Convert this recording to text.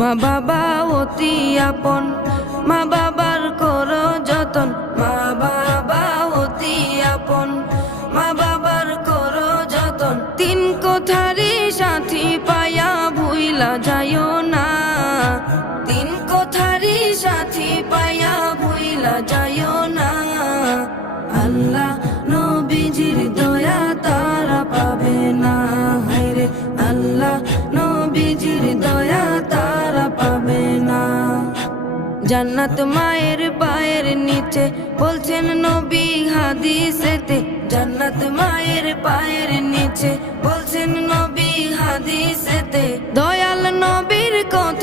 মা বাবা অতি আপন, মা বাবার করো যতন। মা বাবা অতি আপন, মা বাবার করো যতন। তিন কোঠারি সাথী পায়া ভুইলা যাইও না, তিন কোঠারি সাথী পায়া ভুইলা যাইও না। আল্লাহ নবীজির দয়া তারা পাবে না, হায়রে আল্লাহ নবীজির দয়া তারা পাবে না। জান্নাত মায়ের পায়ের নিচে বলছেন নবী হাদিসেতে, জান্নাত মায়ের পায়ের নিচে বলছেন নবী হাদিসেতে। দয়াল নবীর কথা